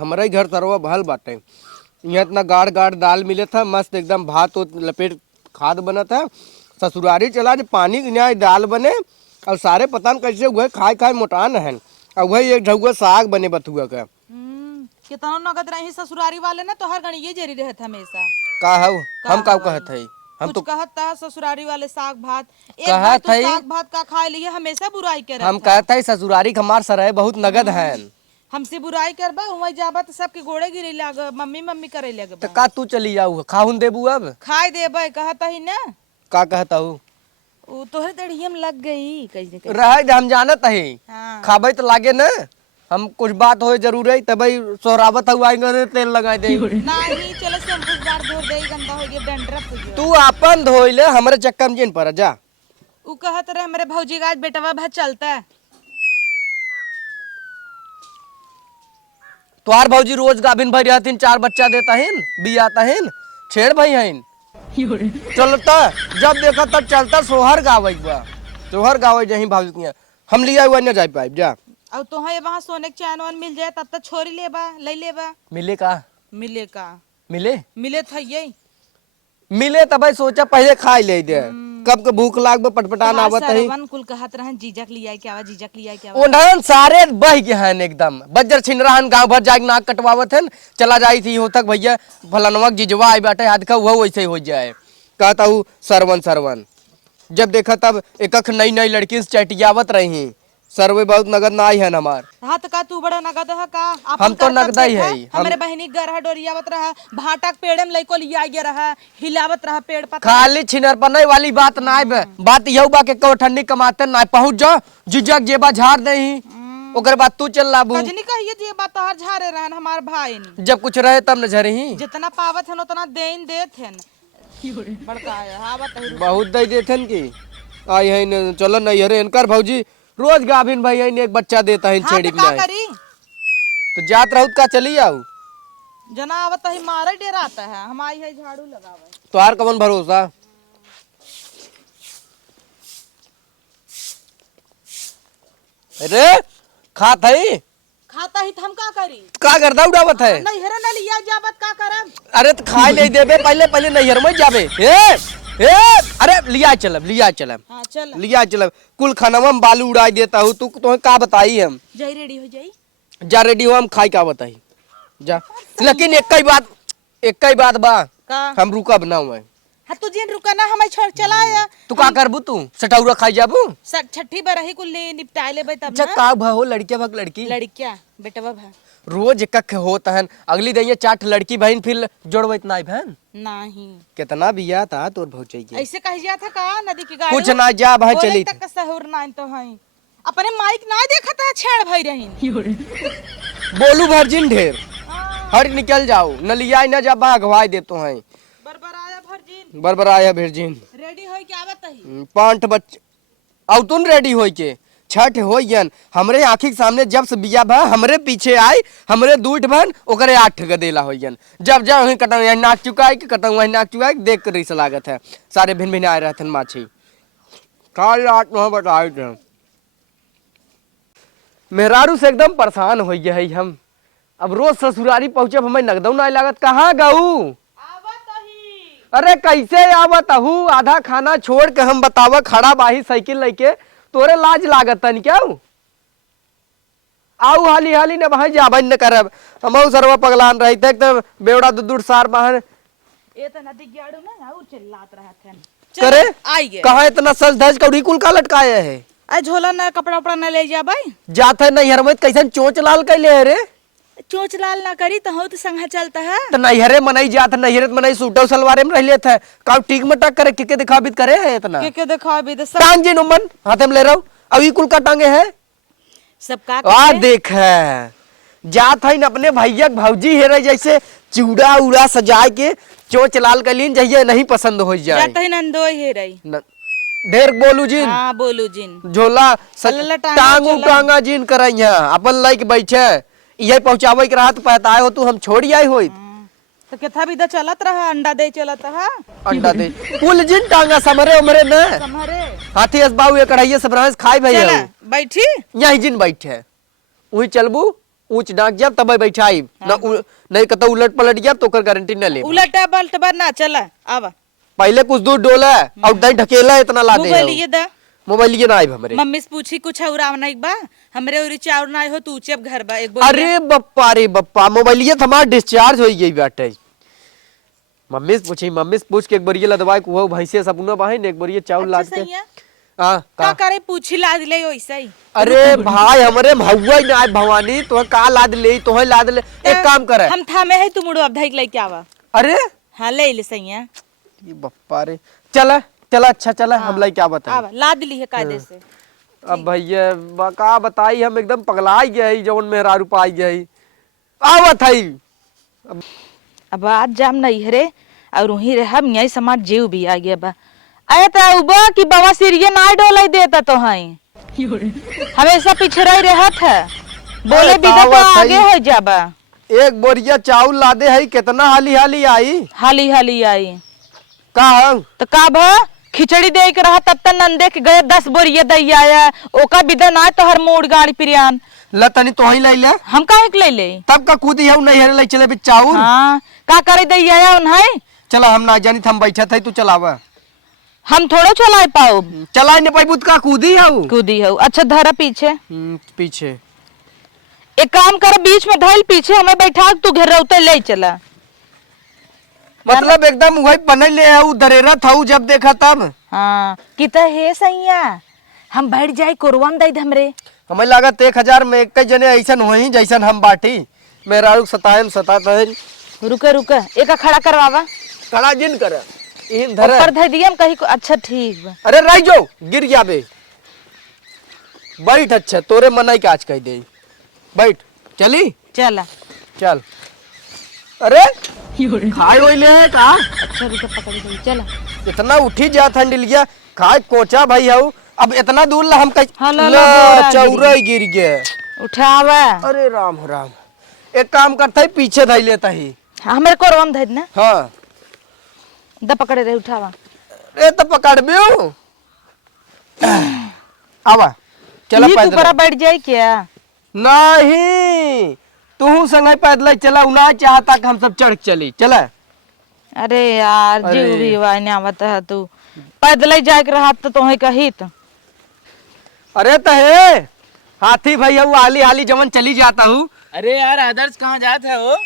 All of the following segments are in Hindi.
हमारा ही घर तरवा भल बाटे। यहाँ इतना गाढ़ गाढ़ दाल मिले था, मस्त एकदम भात और लपेट खाद बना था। ससुरारी चला जो पानी के यहाँ दाल बने और सारे पता न कैसे हुए खाए खाए मोटान है। और वही एक ढुआ साग बने बथुआ का। कितना नगद रही ससुरारी वाले ना तो हर घड़ी ये जरी रहता हमेशा। का हव हम का कहत है, हम तो कहता है ससुरारी वाले साग भात एक कहत बार तो है। साग भात का खाए लिए हमेशा बुराई कर हम कहते है ससुरारी हमार सराय बहुत नगद है। हमसे बुराई करबा वही जाबा तो सबके गोड़े गिरे लाग मम्मी मम्मी करे लगे तो का तू चली जाऊ खाहुन देबू अब खाए देबे कहता ही ना। का कहता हूँ वो तोहरे दड़िया में लग गई कैसे रह हम जानत है। हाँ। खाबे तो लागे न हम कुछ बात हो जरूर है तब सोहरावत हुआ तेल लगा दे नहीं चलो शैम्पू बार धो दे गंदा हो गया डंडरप हो गया। तू अपन धोई ले हमरे चक्कर में जिन पर जा। उ कहत रहे मेरे भौजी का आज बेटवा भात चलता है। तुहार भौजी रोज गाभिन भर रहतीन 4 बच्चा देता है बियाता है छेड़ भाई है चलता जब देखा तब चलता सोहर गावे सोहर गावे जही भाभी के हम लिया हुआ न जा पाए जा। अब तो है वहाँ सोने के चैन वान मिल जाए तब तक छोरी लेबा ले लेबा। मिले का मिले का मिले मिले था ये मिले तब सोचा पहले खाई ले दे कब के भूख लाग पटपटान आवत है। सरवन कुल कहत रहन जीजक लिया क्या वा जीजक लिया क्या ओढ़न सारे बह गए हैं एकदम बज्जर छिनरा हन गांव भर जाके नाक कटवावत है चला जाई थी हो तक भैया फलनवा जिजवा आई बैठे हाथ का वो वैसे ही हो जाए। कहता हूँ सरवन सरवन जब देखा तब एक नई नई लड़की से चटियावत रही सर्वे बहुत नगद ना आई है हमार। हाँ तो का तू बड़ा नगद है का हम तो नगद ही है। हमारे बहनी गरहा डोरियावत रहा भाटा के पेड़ में लइको लिया गया रहा हिलावत रहा पेड़ पर खाली छिनर पनई वाली बात ना है। बात यही बा के कौठन्नी कमाते ना पहुंच जा जिजक जेबा झाड़ दही ओकर बाद तू चल लाबू कजनी कहिए जे बात हर झारे रहन हमार भाई ने जब कुछ रहे तब न झरही जितना पावत है उतना देन देत है बड़का है हाँ बताइए बहुत दे देथन की आई है चलो नहीं हरे इनकर भौजी रोज गाभिन भाई एक बच्चा देता है छेड़ी में करी तो जात रहूत का चली आऊ जना आवत ही मारे डेराता है हम आई है झाड़ू लगावे तोहार कवन भरोसा। अरे खात है खाता ही हम का करी का गर्दा उड़ावत है नहीं हेरे न लिया जाबत का करम। अरे तो खाए नहीं देबे पहले पहले नैहर में जाबे ए अरे लिया चलब हाँ चल लिया चलब कुल खानवा में बालू उड़ाई देता हूँ तू तो का बताई हम जाई रेडी हो जाई जा रेडी हो हम खाई का बताई जा। लेकिन एक ही बात बा का हम रुकब ना मैं हाँ तू जिन रुका ना हमें छोड़ चला आया तू का करबू तू सटौरा खाई जाबू छठी बरही कुल निपटाए लेबे तब अच्छा ना का भाव लड़किया भग लड़की लड़किया बेटवा भा रोज एक होता है अगली दिन 4 लड़की बहन फिर जोड़बत ना बहन नहीं कितना बिया था तोर भौजाई के ऐसे कह जा था का नदी की गाड़ी कुछ ना जा भाई बोले चली तक का सहूर ना तो है अपने माइक ना देखता है छेड़ भाई रही बोलू भर्जिन ढेर हट निकल जाओ न लिया न जा भगवाई देतो हैं बरबराया भर्जिन रेडी होई के आवत ही 5 बच्चे अब तुम रेडी होई के छठ होयन हमरे आँखी के सामने जब से बिया भा हमरे पीछे आई हमरे दूठ भन ओकरे 8 गदेला होयन जब जब वहीं कतंग वहीं नाक चुकाई के कतंग वहीं नाक चुकाई देख कर रिस लागत है सारे भिन्न भिन्न आए रहते माछी काल रात में बताए थे मेहरारू से एकदम परेशान हो गए हम अब रोज ससुरारी पहुंचे हमें नगदौ ना लागत कहाँ गऊ अरे कैसे आवत हूँ आधा खाना छोड़ के हम बतावा खड़ा बाही साइकिल लेके तोरे लाज लागत तन क्या आऊ हाली हाली ने भाई जाबन न करब हम सरवा पगलान रही थे तो बेवड़ा दूर सार बाहर ये तो नदी गाड़ू ना आऊ चिल्लात रहा थे करे आई गए कहा इतना सज धज कौड़ी कुल का लटकाया है आ झोला ना कपड़ा उपड़ा ना ले जा भाई जात है नैहर में कैसन चोच लाल कैले रे चोच लाल ना करी तो हो तो संगा चलता है तो नैहरे मनई जात नैहरे मनई सूटो सलवारे में रह लेत है का टीक में टक करे के दिखाबित करे है इतना के दिखा भी सब टांग जी नुमन हाथे में ले रहा हूं अभी कुल का टांगे है सब का आ देख है जात है अपने भैया भौजी है रहे जैसे चूड़ा उड़ा सजा के चोच लाल कलीन जइए नहीं पसंद हो जाए जाता है नंदो हे रही ढेर बोलू जिन हां बोलू जिन झोला सल्ला टांगू टांगा जिन करैया अपन लाइक बैठे ये पहुंचावे के रात पहताए हो तू हम छोड़ी आई होई तो केथा भी द चलत रहा अंडा दे चलत है अंडा दे कुल जिन टांगा समरे उमरे न समरे हाथी असबाऊ ये कढ़ाइए सब रहे खाई भैया बैठी यही जिन बैठे वही चलबू ऊंच डाक जब तब बैठाई नहीं कतो उलट पलट जब तो कर गारंटी न ले। उलटा बल्टबर ना चला आवा पहले कुछ दूर डोला और दई ढकेला इतना ला दे मोबाइल ये दा मोबाइल ये ना आई हमरे। मम्मी से पूछी कुछ और आवना एक बा हमरे उरी चाउर ना हो तू चेप घर बा एक अरे बप्पा मोबाइल ये हमारा डिस्चार्ज हो गई बाटे। मम्मी से पूछ के एक बार ये लदवाई को भैंसे सपना बहन एक बार ये चावल लाद के हां का करे पूछी लाद ले वैसा ही। अरे भाई हमरे भौवा ही ना भवानी तो का लाद ले तो लाद ले एक काम करे हम थामे है तू मुड़ो अब धइक लेके आवा। अरे हां ले ले सैया ये बप्पा रे चला चला अच्छा चला हम लाई क्या बताएं आवा लाद ली है कायदे से। अब भैया का बताई हम एकदम पगला गए जवन मेहरारू पाई गई आवत है। अब आज जाम नहीं हरे और वहीं रे हम यही समाज जीव भी आ गया बा आया तो उबा कि बाबा सिरिये ना डोलाई देता तो है हमेशा पीछे रह रहत है बोले बिदा तो आगे हो जाबा। एक बोरिया चावल लादे है कितना हाली हाली हाली आई का तो का भा खिचड़ी दे के रहा तब तक नंदे के गए 10 बोरिया दई आया ओका बिदा ना तो हर मोड़ गाड़ी पिरियान लतनी तो ही ले ले हम काहे के ले ले तब का कूदी है नहीं हरे ले चले बे चावल। हां का करे दई आया उन्हें चला हम ना जानी हम बैठा थे तू चलावा हम थोड़ो चलाए पाओ चलाए नहीं पाई का कूदी है अच्छा धरा पीछे पीछे एक काम कर बीच में धैल पीछे हमें बैठा तू घर रौते ले चला मतलब एकदम वही बनल ले है दरेरा था जब देखा तब। हाँ किता है सैया हम बैठ जाए कोरवन दई हमरे हमें लगा 1000 में एक जने ऐसन वही जैसन हम बाटी मेरा सताता है। रुका एक खड़ा करवावा खड़ा जिन कर इन धर ऊपर धर दिया हम कहीं को अच्छा ठीक बा। अरे रह जो गिर गया बे बैठ अच्छा तोरे मनाई के आज कह दे बैठ चली चला चल। अरे खाए वही ले है का अच्छा रुका पकड़ गई चला इतना उठी जा ठंडिल गया खाए कोचा भाई हूँ अब इतना दूर ला हम चौरा गिर गया उठावा। अरे राम एक काम करता है पीछे धई लेता ही हमारे कोरवन धर ना हाँ द पकड़े रहे उठावा ए तो पकड़ बियो आवा चला पैदल तू बैठ जाए क्या नहीं तू संग पैदल चला उना चाहता कि हम सब चढ़ चली चला। अरे यार जीव भी वाने आवत है तू पैदल ही जाए के रहा तो तोहे कही तो अरे तो है हाथी भाई हूँ आली आली जवन चली जाता हूँ। अरे यार आदर्श कहाँ जाता है वो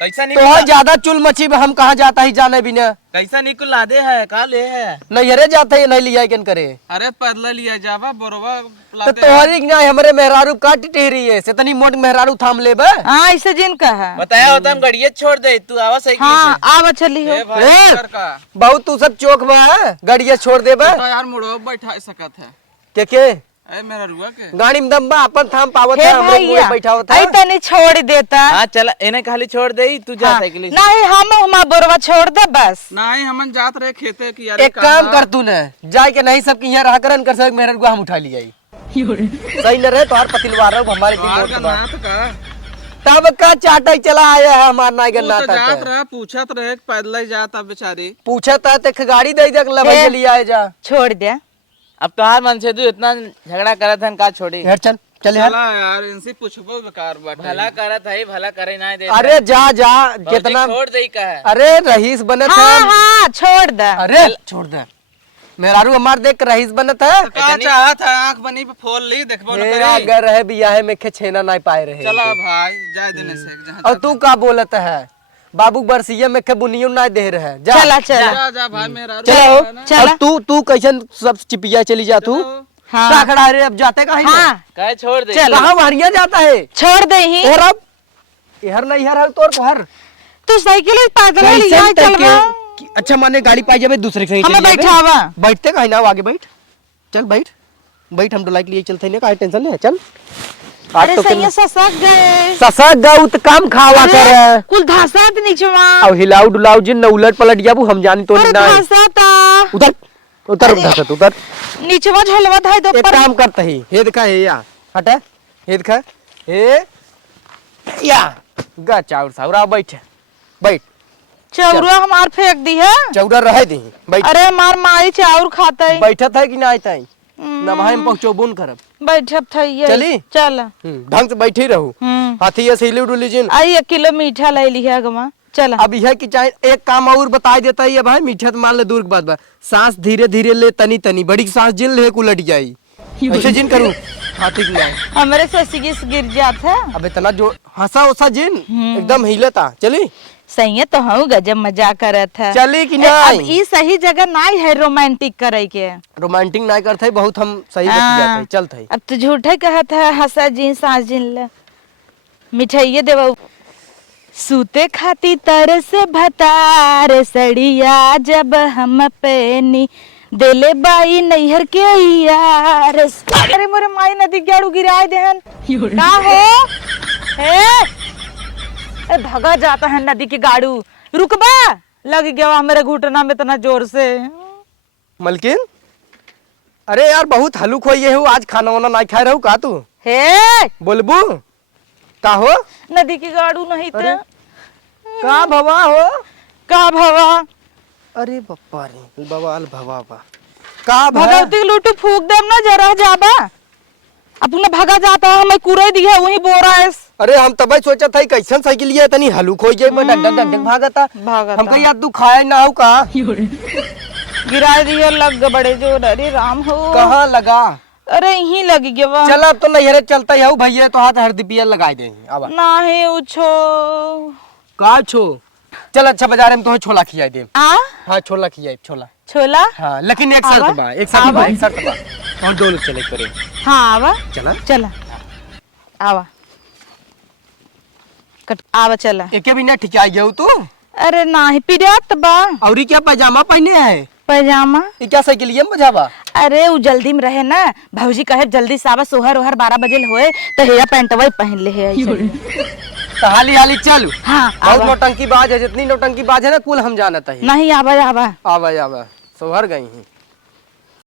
कैसा नहीं तो ज्यादा चुल मछी हम कहाँ जाता ही जाने बिना कैसा नहीं कुल लादे है का ले है नहीं हरे जाता है नहीं लिया कन करे। अरे पैदल लिया जावा बरोबा तो तोहरी ना हमारे मेहरारू काट टेहरी है से तनी मोट मेहरारू थाम ले बे। हां ऐसे जिन का है बताया होता हम गड़िए छोड़ दे तू आवा सही हां आवा चली हो बहुत तू सब चौक में है गड़िया छोड़ दे बे यार मुड़ो बैठा सकत है के ए मेरा रुआ के गाड़ी में दम बा अपन थाम पावत है हमरे मुंह बैठा होता है तने छोड़ देता। हां चल इन्हें खाली छोड़ दे तू जा साइकिल नहीं हम बोरवा छोड़ दे बस नहीं हमन जात रहे खेते की यार एक काम कर तू न जाए के नहीं सब यहां रहा करन कर सक मेरे को हम उठा लिया सही न रहे तो हर पतिलवार हमारे तब का चाटा चला आया है हमार नाई गन्ना तक जात रहा पूछत रहे पैदल जाता बेचारी पूछत है गाड़ी दे दे लबे के लिए आए जा छोड़ दे अब कहां मन से तू इतना झगड़ा करत हन का छोड़ी यार चल चल यार इनसे पूछबो बेकार बात भला करत है भला करे ना दे अरे जा कितना छोड़ दे का है अरे रईस बनत है हां छोड़ दे अरे छोड़ दे मेहरारू हमार देख रईस बनत है का चाहत है आंख बनी पे फोल ली देखबो न करे अगर रहे बियाह में के छेना नहीं पाए रहे चला भाई जाए देने से जहां और तू का बोलत है बाबू बरसिया में के बुनियो ना दे रहे जा चला जा भाई मेरा चलो और तू कैसन सब चिपिया चली जा तू हां खड़ा रे अब जाते कहां हां कहे छोड़ दे कहां मारिया जाता है छोड़ दे ही और अब इहर नहीं हर तोर को हर तू साइकिल पैदल लिया चलवा। अच्छा माने गाड़ी पाई जाबे दूसरे के हमें बैठावा बैठते कहीं ना आगे बैठ चल बैठ हम तो लाइक लिए चलते नहीं काहे टेंशन नहीं है चल। अरे सैया ससक गए तो काम खावा कर कुल धासात नीचवा अब हिलाऊ डुलाऊ जिन न उलट पलट जाबू हम जानी तो नहीं धासाता उधर उधर धसत उधर नीचवा झलवा धाय दो एक काम करते ही हे देखा है या हटा हे देखा हे या गा चाउर साउरा बैठ चौरा हमार फेंक दी है चौरा रहे दी बैठ अरे हमार माई चाउर खाता है बैठत है कि नहीं ताई नमाहे में पहुंचो बुन करब बैठब थई चली? चल ढंग से बैठे रहू। हाथी ऐसे हिले उडुली जिन। आई 1 किलो मीठा ले लिया गमा चल। अब यह कि चाहे एक काम और बता देता है भाई, मीठा तो मान ले दूर की बात बा, सांस धीरे धीरे ले, तनी तनी, बड़ी सांस जिन ले उलट जाई, ऐसे जिन करूं हाथी की नहीं। हमरे से सिगिस गिर जात है। अब इतना जो हंसा उसा जिन एकदम हिलता। चली सही है तो हूँ गजब मजा करत है। चली कि अब नहीं? ई सही जगह नहीं है रोमांटिक करे के। रोमांटिक नहीं करते बहुत, हम सही बतिया चलते है। अब तो झूठे कहत है हंसा जिन सांस जिन ले। मिठाइये देव सूते खाती तरस भतार सड़िया जब हम पेनी देले बाई नैहर के यार। अरे मोरे माई नदी गाड़ू गिराए देहन का हो ए भगा जाता है नदी की गाड़ू। रुकबा लग गया मेरे घुटना में इतना जोर से। मलकिन अरे यार बहुत हलुक हो ये हो, आज खाना वाना नहीं खाए रहू का तू? हे बोलबू का हो? नदी की गाड़ू नहीं तो का भवा हो? का भवा? अरे बप्पा रे बवाल भवा बा का भगवती लूटू फूक देम ना जरा जाबा। अपना भगा जाता है मैं कुरे दिया वही बोरा है। अरे हम तब सोचा था कैसन साइकिल ये तनी हलुक हो जाए, डंडन डंडन भागता भागता। हम कहीं यार तू खाए ना हो का? गिरा दिया लग बड़े जोर। अरे राम हो कहाँ लगा? अरे यहीं लग गया। चल अब तो नैहरे चलता है भैया, तो हाथ हरदी पिया लगाई दे। अब नहीं उछो का छो? चल अच्छा बाजार में तो छोला खियाई दे। आ हाँ छोला खियाई छोला। छोला हाँ लेकिन एक शर्त आवा? बा, एक शर्त बा, एक शर्त बा। और दो लोग चले करे। हाँ आवा चला चला आवा कट आवा चला। एके बिना ठिकाई गयो तू? अरे नहीं पिरियात बा। और क्या पैजामा पहने है? पैजामा ये क्या साइकिल ये मजाबा? अरे वो जल्दी में रहे ना, भौजी कहे जल्दी सावा सोहर ओहर 12 बजे होए तो हेया पैंटवा पहन ले है। तो हाली हाली चल। हाँ बहुत नौटंकी बाज है, जितनी नौटंकी बाज है ना कुल हम जानता है। नहीं आवा आवा आवा आवा सोहर गई है।